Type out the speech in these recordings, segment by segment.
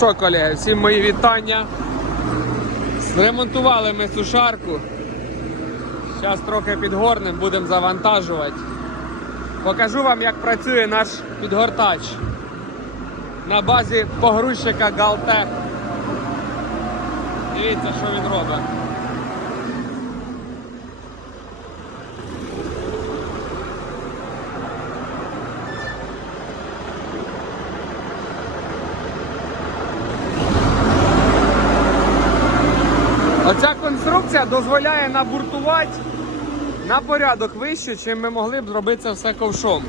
Що, колеги, всім мої вітання. Зремонтували ми сушарку. Зараз трохи підгорнемо, будемо завантажувати. Покажу вам, як працює наш підгортач на базі погрузчика Галтех. Дивіться, що він робить. Оця конструкція дозволяє набуртувати на порядок вище, чим ми могли б зробити це все ковшом.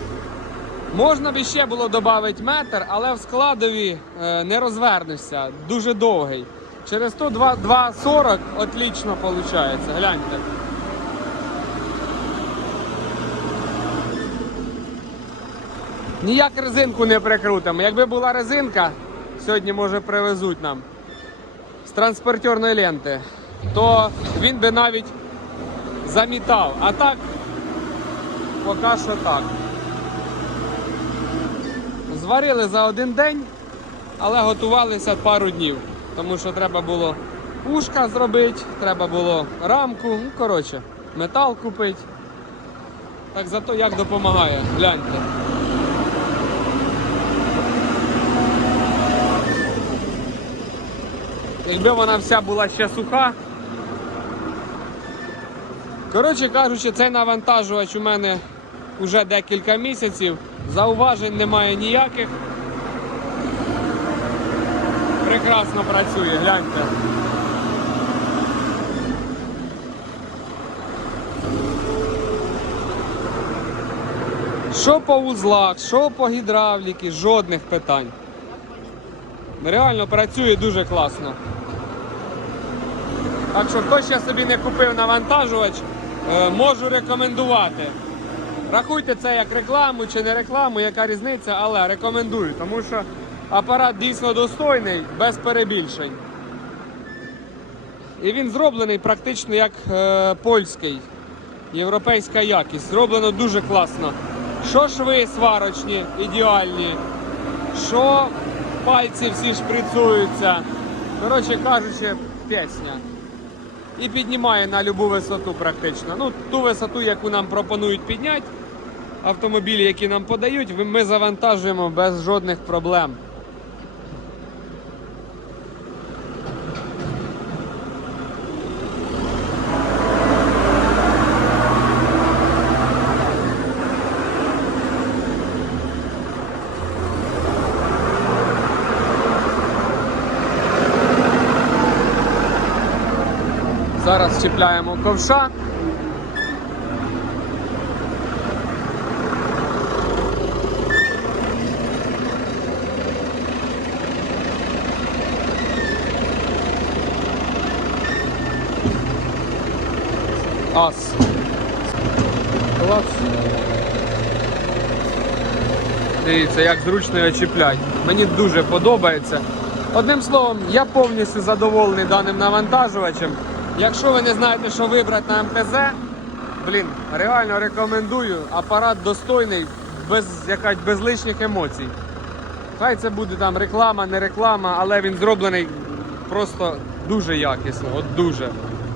Можна б ще було додати метр, але в складові е, не розвернешся, дуже довгий. Через то 2 2,40 отлично виходить. Гляньте. Ніяк резинку не прикрутимо. Якби була резинка, сьогодні може привезуть нам з транспортерної ленти, то він би навіть замітав. А так, поки що так. Зварили за один день, але готувалися пару днів. Тому що треба було ушка зробити, треба було рамку, ну коротше, метал купити. Так зато як допомагає, гляньте. Якби вона вся була ще суха. Коротше кажучи, цей навантажувач у мене вже декілька місяців. Зауважень немає ніяких. Прекрасно працює, гляньте. Що по вузлах, що по гідравліки, жодних питань. Реально працює дуже класно. Так що, хто ще собі не купив навантажувач, можу рекомендувати. Рахуйте це як рекламу чи не рекламу, яка різниця, але рекомендую, тому що апарат дійсно достойний, без перебільшень. І він зроблений практично як е, польський, європейська якість. Зроблено дуже класно. Що шви сварочні, ідеальні, що пальці всі шприцуються. Коротше кажучи, пісня. І піднімає на будь-яку висоту практично. Ну, ту висоту, яку нам пропонують підняти, автомобілі, які нам подають, ми завантажуємо без жодних проблем. Зараз чіпляємо ковша. Ас. Клас. Дивіться, як зручно його чіплять. Мені дуже подобається. Одним словом, я повністю задоволений даним навантажувачем. Якщо ви не знаєте, що вибрати на МТЗ, блін, реально рекомендую. Апарат достойний, без, якась, без лишніх емоцій. Хай це буде там реклама, не реклама, але він зроблений просто дуже якісно, от дуже.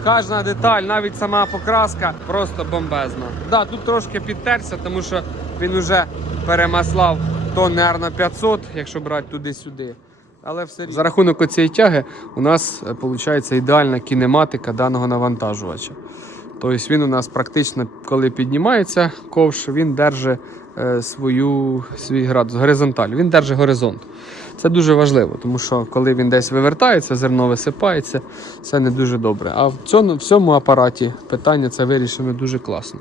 Кожна деталь, навіть сама покраска просто бомбезна. Да, тут трошки підтерся, тому що він вже перемаслав тонн, наверно, 500, якщо брати туди-сюди. Але все. За рахунок цієї тяги у нас виходить ідеальна кінематика даного навантажувача. Тобто він у нас практично, коли піднімається ковш, він держить е, свою, свій градус, горизонталь, він держить горизонт. Це дуже важливо, тому що коли він десь вивертається, зерно висипається, це не дуже добре. А в цьому, в цьому апараті питання це вирішено дуже класно.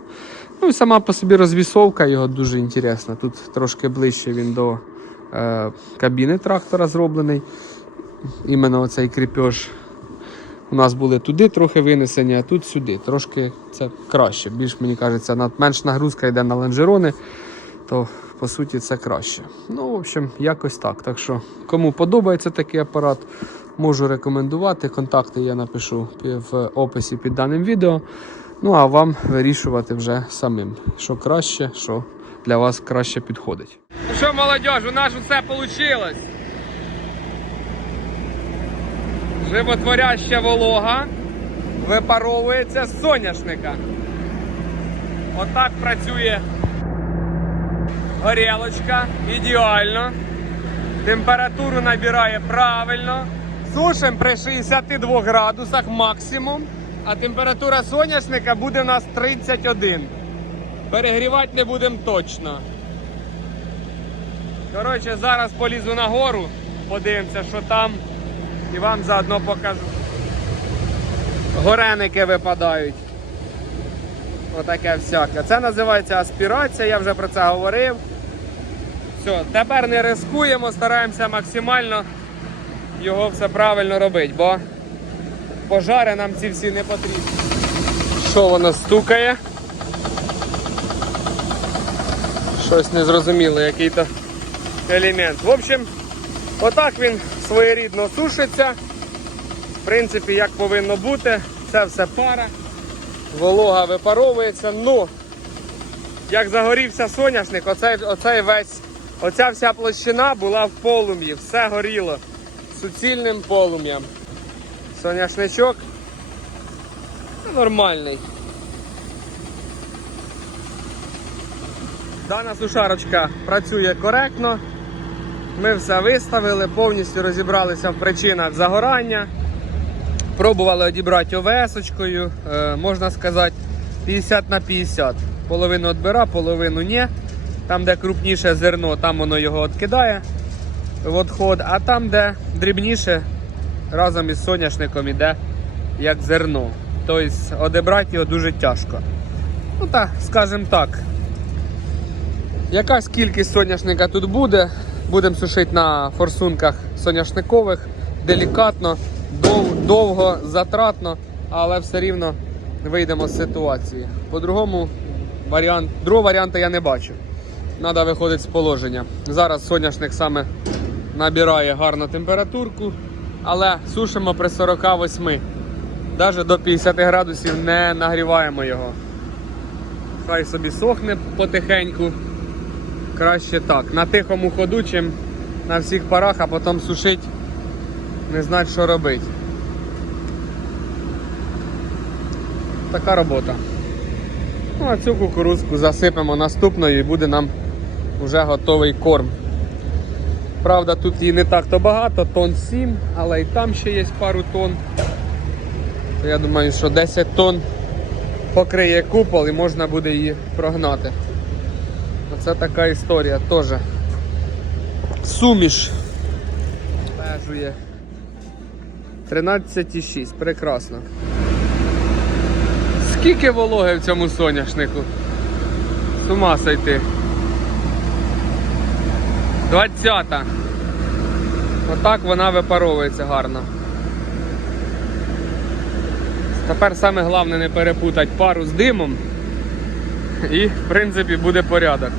Ну і сама по собі розвісовка його дуже інтересна. Тут трошки ближче він до е, кабіни трактора зроблений. Іменно оцей кріпеж. У нас були туди трохи винесені, а тут сюди. Трошки це краще. Більш мені кажеться, менш нагрузка йде на лонжерони, то по суті це краще. Ну, в общем, якось так. Так що, кому подобається такий апарат, можу рекомендувати. Контакти я напишу в описі під даним відео. Ну а вам вирішувати вже самим, що краще, що для вас краще підходить. Ну що, молодь, у нас усе вийшло. животворяща волога випаровується з соняшника. Отак працює горілочка ідеально. Температуру набирає правильно. Сушимо при 62 градусах максимум, а температура соняшника буде у нас 31. Перегрівати не будемо точно. Коротше, зараз полізу на гору, подивимося, що там, і вам заодно покажу. Гореники випадають. Отаке всяке. Це називається аспірація, я вже про це говорив. Все, тепер не рискуємо, стараємося максимально його все правильно робити, бо пожари нам ці всі не потрібні. Що воно стукає? Щось незрозуміло, який то елемент. В общем, отак він своєрідно сушиться. В принципі, як повинно бути, це все пара, волога випаровується. Ну, як загорівся соняшник, оцей, оцей весь, оця вся площина була в полум'ї, все горіло суцільним полум'ям. Соняшничок нормальний. Дана сушарочка працює коректно. Ми все виставили, повністю розібралися в причинах загорання. Пробували одібрати ОВС-очкою, е, можна сказати, 50 на 50. Половину відбира, половину ні. Там, де крупніше зерно, там воно його відкидає в відход, а там, де дрібніше, разом із соняшником іде як зерно. Тобто одібрати його дуже тяжко. Ну так, скажімо так. Якась кількість соняшника тут буде. Будемо сушити на форсунках соняшникових, делікатно, дов- довго, затратно, але все рівно вийдемо з ситуації. По-другому варіант, другого варіанту я не бачу. Треба виходити з положення. Зараз соняшник саме набирає гарну температурку, але сушимо при 48. Навіть до 50 градусів не нагріваємо його. Хай собі сохне потихеньку. Краще так. На тихому ходу, чим на всіх парах, а потім сушить, не знати, що робити. Така робота. Ну, а цю кукурузку засипемо наступною і буде нам вже готовий корм. Правда, тут її не так то багато, тонн 7, але і там ще є пару тонн. Я думаю, що 10 тонн покриє купол і можна буде її прогнати. Оце така історія теж. Суміш. Лежує. 13,6. Прекрасно. Скільки вологи в цьому соняшнику? З ума сойти. 20. Отак вона випаровується гарно. Тепер саме головне не перепутати пару з димом. І в принципі буде порядок.